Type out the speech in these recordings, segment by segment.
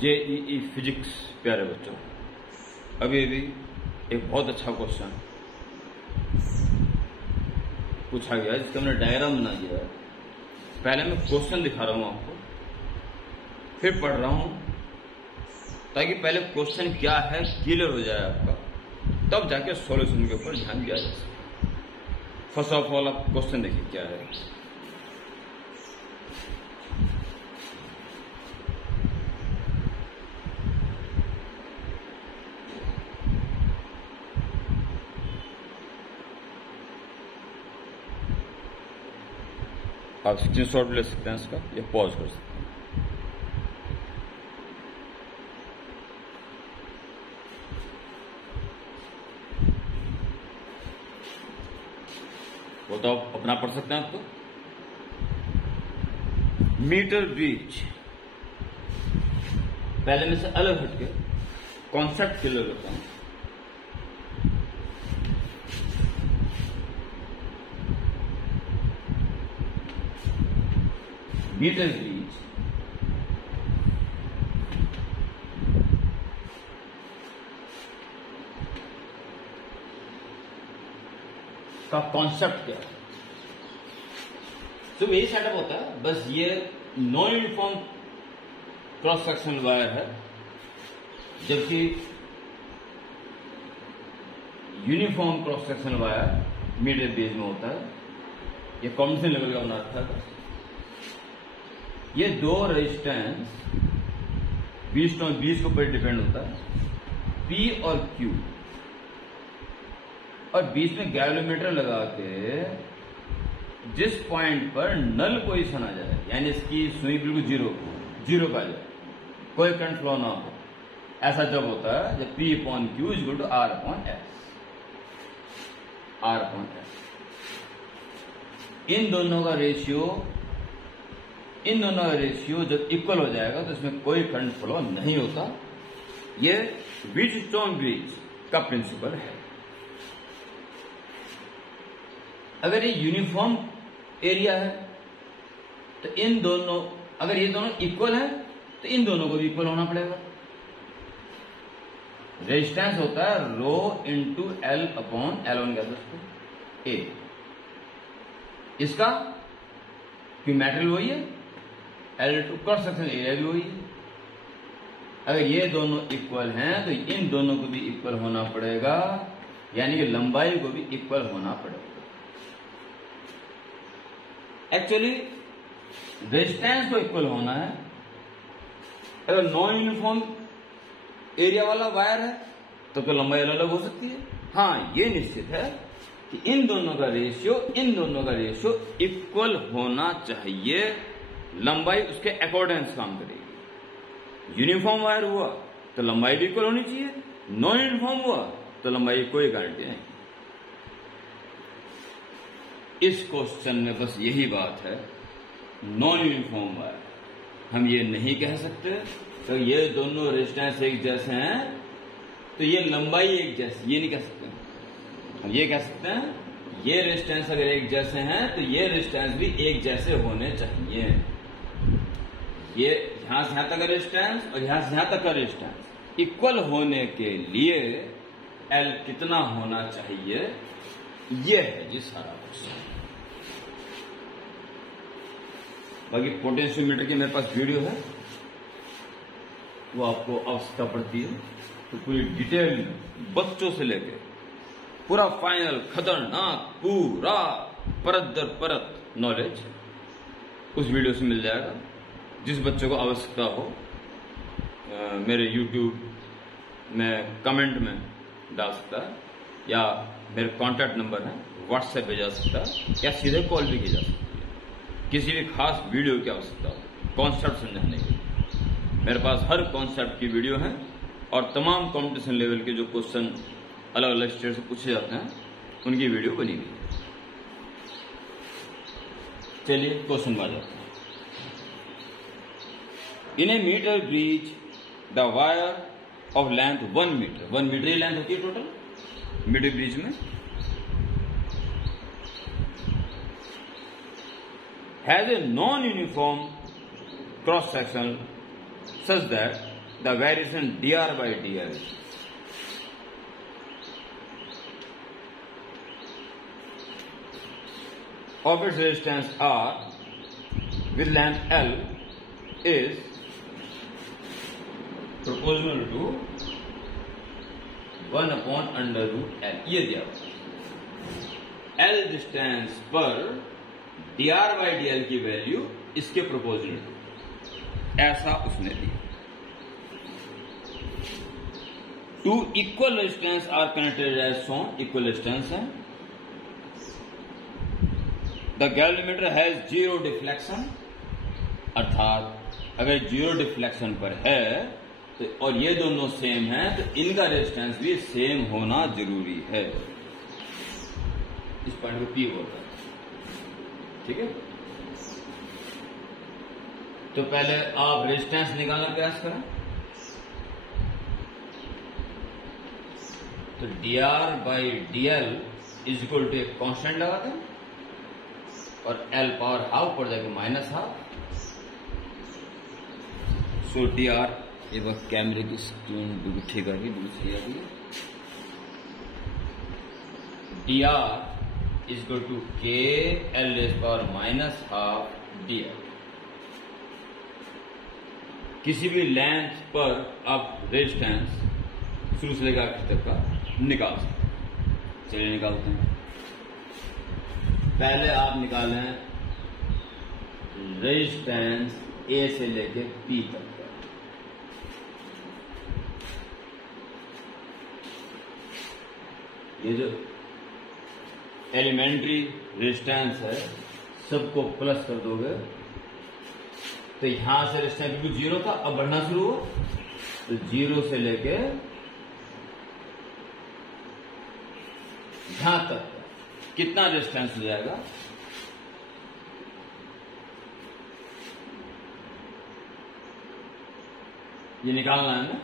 JEE physics प्यारे बच्चों, अभी एक बहुत अच्छा क्वेश्चन पूछा गया जिसका मैंने डायग्राम बना दिया है। पहले मैं क्वेश्चन दिखा रहा हूं आपको, फिर पढ़ रहा हूं ताकि पहले क्वेश्चन क्या है क्लियर हो जाए आपका, तब जाके सॉल्यूशन के ऊपर ध्यान दिया जाए। फर्स्ट ऑफ ऑल आप क्वेश्चन देखिए क्या है। आप स्क्रीनशॉट ले सकते हैं इसका या पॉज कर सकते हैं। वो तो आप अपना पढ़ सकते हैं। आपको मीटर ब्रिज, पहले में से अलग हटके कॉन्सेप्ट क्लियर करता हूं। मीटर ब्रिज का कॉन्सेप्ट क्या है? तो यही सेटअप होता है। बस ये non uniform cross section wire है, जबकि uniform cross section wire metre bridge में होता है। ये कॉम्बिनेशन लेवल का बना रखा है। ये दो रेजिस्टेंस 20 के ऊपर डिपेंड होता है, P और Q, और बीच में गैल्वेमीटर लगा के जिस पॉइंट पर नल पोजीशन आ जाए, यानी इसकी सुई बिल्कुल जीरो पे आ जाए, कोई करंट फ्लो ना हो, ऐसा जब होता है जब P upon Q equal to R upon S। इन दोनों का रेशियो जब इक्वल हो जाएगा तो इसमें कोई करंट फ्लो नहीं होता। ये व्हीटस्टोन ब्रिज का प्रिंसिपल है। अगर ये यूनिफॉर्म एरिया है तो इन दोनों, अगर ये दोनों इक्वल है तो इन दोनों को भी इक्वल होना पड़ेगा। रेजिस्टेंस होता है rho into L upon L1 A। इसका क्यों मैटेरियल वही है, L2 क्रॉस सेक्शन एरिया भी वही है। अगर ये दोनों इक्वल हैं तो इन दोनों को भी इक्वल होना पड़ेगा, यानी कि लंबाई को भी इक्वल होना पड़ेगा। एक्चुअली रेजिस्टेंस को इक्वल होना है। अगर नॉन यूनिफॉर्म एरिया वाला वायर है तो लंबाई अलग अलग हो सकती है। हाँ, ये निश्चित है कि इन दोनों का रेशियो इक्वल होना चाहिए। लंबाई उसके अकॉर्डेंस काम करेगी। यूनिफॉर्म वायर हुआ तो लंबाई भी इक्वल होनी चाहिए, नॉन यूनिफॉर्म हुआ तो लंबाई की कोई गारंटी नहीं। इस क्वेश्चन में बस यही बात है, नॉन यूनिफॉर्म वायर। हम ये नहीं कह सकते तो ये दोनों रेजिस्टेंस एक जैसे हैं तो ये लंबाई एक जैसी, ये नहीं कह सकते। हम ये कह सकते हैं ये रेजिस्टेंस अगर एक जैसे हैं तो ये रेजिस्टेंस भी एक जैसे होने चाहिए। ये यहां से यहां तक का रेजिस्टेंस और यहां से यहां तक का रेजिस्टेंस इक्वल होने के लिए L कितना होना चाहिए, ये है जी सारा क्वेश्चन। बाकी पोटेंशियोमीटर की मेरे पास वीडियो है, वो आपको आवश्यकता पड़ती है तो पूरी डिटेल बच्चों से लेके पूरा फाइनल खतरनाक पूरा परत दर परत नॉलेज उस वीडियो से मिल जाएगा। जिस बच्चे को आवश्यकता हो मेरे YouTube में कमेंट में डाल सकता है, या मेरे कॉन्टैक्ट नंबर है व्हाट्सएप भेजा सकता है, या सीधे कॉल भी की जा सकती है। किसी भी खास वीडियो की आवश्यकता हो कॉन्सेप्ट समझाने की, मेरे पास हर कॉन्सेप्ट की वीडियो है, और तमाम कॉम्पिटिशन लेवल के जो क्वेश्चन अलग अलग स्टेट से पूछे जाते हैं उनकी वीडियो बनी हुई है। चलिए क्वेश्चन आ जाते हैं। In a metre bridge the wire of length 1 metre, 1 metre ही लेंथ होती है टोटल मीटर ब्रिज में, has a non uniform cross section such that the variation dr by dl of its resistance R with length L is proportional to 1/√L। ये दिया L distance पर dr by dl की value इसके proportional to, ऐसा उसने दिया। Two equal resistance are connected as shown, equal resistance है। The galvanometer has zero deflection, अर्थात अगर जीरो डिफ्लेक्शन पर है तो और ये दोनों सेम हैं तो इनका रेजिस्टेंस भी सेम होना जरूरी है। इस पॉइंट को पी बोलता है, ठीक है। तो पहले आप रेजिस्टेंस निकालने का प्रयास करें। तो dr by dl is equal to एक कांस्टेंट लगाते हैं और L पावर हाफ पड़ जाएगा -12। सो dr, एक बार कैमरे की स्क्रीन बिल्कुल ठीक आ रही है, बिल्कुल सही आ रही है। dr is equal to k L raise power -12 dl। किसी भी लेंथ पर आप रेजिस्टेंस शुरू से लेकर आखिर तक का निकाल सकते हैं। चलिए निकालते हैं। पहले आप निकालें रेजिस्टेंस A से लेके P तक का। ये जो एलिमेंट्री रेजिस्टेंस है सबको प्लस कर दोगे तो यहां से रेजिस्टेंस बिल्कुल जीरो था, अब बढ़ना शुरू हुआ तो जीरो से लेके यहां तक कितना रेजिस्टेंस हो जाएगा? ये निकालना है ना,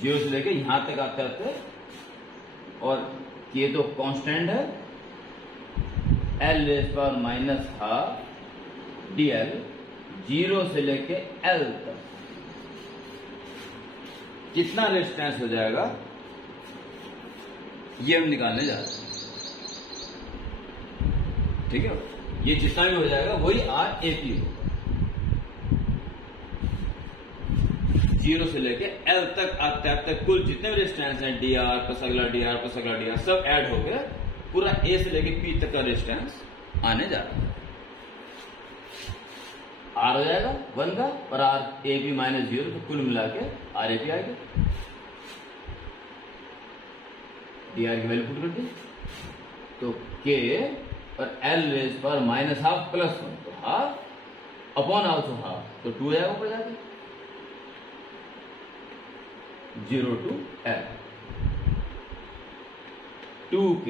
जीरो से लेके यहां तक आते आते, और ये तो कांस्टेंट है L raise power -12 dl, zero से लेके L तक कितना रेजिस्टेंस हो जाएगा ये हम निकालने जा रहे हैं, ठीक है। ये जितना भी हो जाएगा वही RAP होगा। जीरो से लेके L तक आते आते कुल जितने भी रेजिस्टेंस हैं dr प्लस अगला dr सब ऐड हो गया, पूरा A से लेके P तक का रेजिस्टेंस आने जा रहा है। R हो जाएगा 1 का और RAP -0, तो कुल मिला के RAP आएगा। dr की वैल्यू पुट कर दी तो K और L रेज़ पावर -12 प्लस 1, तो हाफ अपॉन ऑल्सो हाफ, तो 2 आएगा ऊपर जाके 0 to L, 2K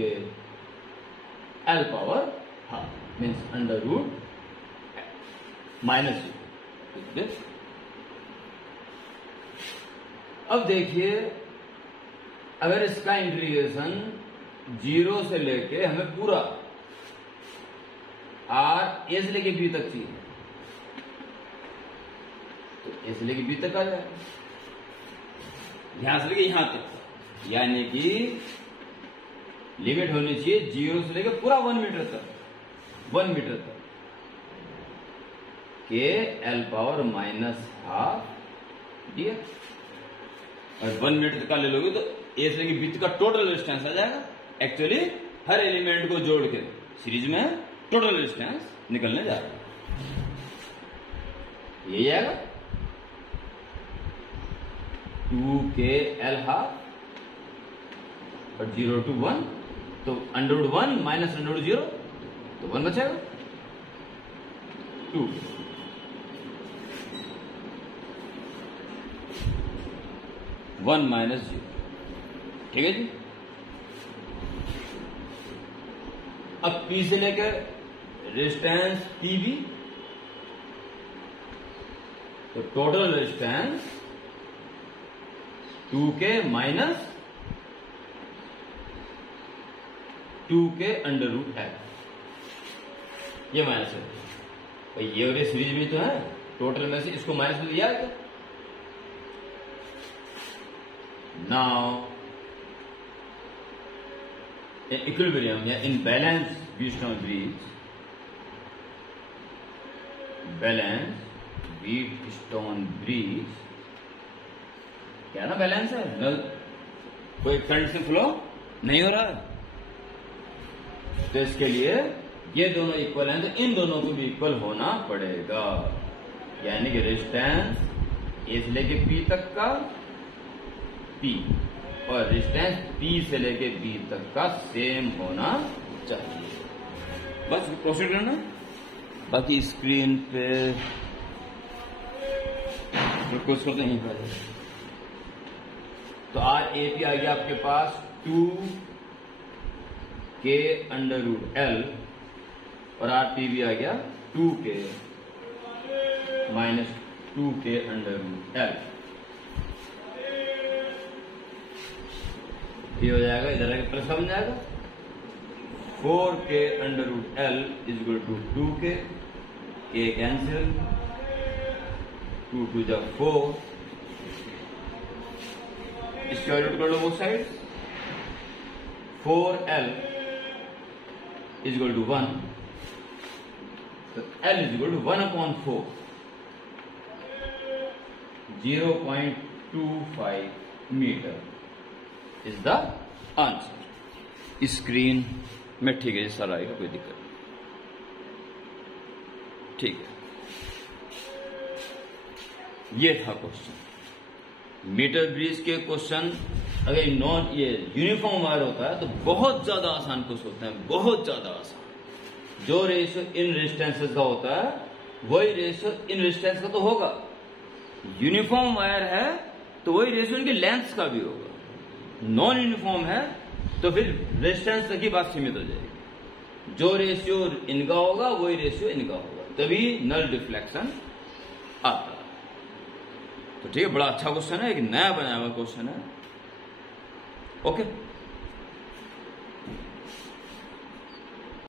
L power half means √-0। अब देखिए अगर इसका इंटीग्रेशन 0 से लेके हमें पूरा R A से लेके B तक चाहिए, तो A से लेके B तक आ जाएगा, यहां से लेके यहां तक, यानी कि लिमिट होनी चाहिए 0 से लेके पूरा 1 मीटर तक, 1 मीटर तक। K L पावर -12 dl, और 1 मीटर का ले लोगे तो A से लेके B तक का टोटल रेजिस्टेंस आ जाएगा। एक्चुअली हर एलिमेंट को जोड़ के सीरीज में टोटल रेजिस्टेंस निकलने जा रहा है, यही आएगा 2K L हाफ और 0 to 1, तो √1 माइनस √0, तो 1 बचेगा 2। 1 - 0, ठीक है जी। अब P से लेकर रेजिस्टेंस PB, तो total resistance 2K minus 2K √L, ये माइनस है, ये और ये सीरीज में तो है, टोटल में से इसको माइनस में लिया गया, नाउ इक्विलिब्रियम या in balance Wheatstone bridge, balance Wheatstone bridge क्या ना बैलेंस है, कोई करंट से फ्लो नहीं हो रहा है, तो इसके लिए ये दोनों इक्वल हैं, तो इन दोनों को भी इक्वल होना पड़ेगा, यानी कि रेजिस्टेंस ए से लेके पी तक का पी और रेजिस्टेंस पी से लेके बी तक का सेम होना चाहिए। बस प्रोसीड करना, बाकी स्क्रीन पे कुछ करते नहीं पड़े। तो आर ए पी आ गया आपके पास 2k√L और आर पी भी आ गया 2k माइनस 2k√L। ये हो जाएगा, इधर आगे प्लस बन जाएगा 4k√L is equal to 2k, k cancel, 2 2 जा 4, स्क्वायर रूट कर लो both side, 4L is equal to 1, तो L is equal to 1/4, 0.25 metre is the answer. Screen में ठीक है, सर आएगा, कोई दिक्कत नहीं, ठीक है। ये था क्वेश्चन। मीटर ब्रिज के क्वेश्चन अगर नॉन ये यूनिफॉर्म वायर होता है तो बहुत ज्यादा आसान क्वेश्चन होते हैं, बहुत ज्यादा आसान। जो रेशियो इन रेजिस्टेंसेस का होता है वही रेशियो इन रेजिस्टेंस का तो होगा, यूनिफॉर्म वायर है तो वही रेशियो इनकी लेंथ का भी होगा, नॉन यूनिफॉर्म है तो फिर रेजिस्टेंस तक ही बात सीमित हो जाएगी, जो रेशियो इनका होगा वही रेशियो इनका होगा, तभी नल डिफ्लेक्शन आता है। तो ठीक है, बड़ा अच्छा क्वेश्चन है, एक नया बनाया हुआ क्वेश्चन है। ओके।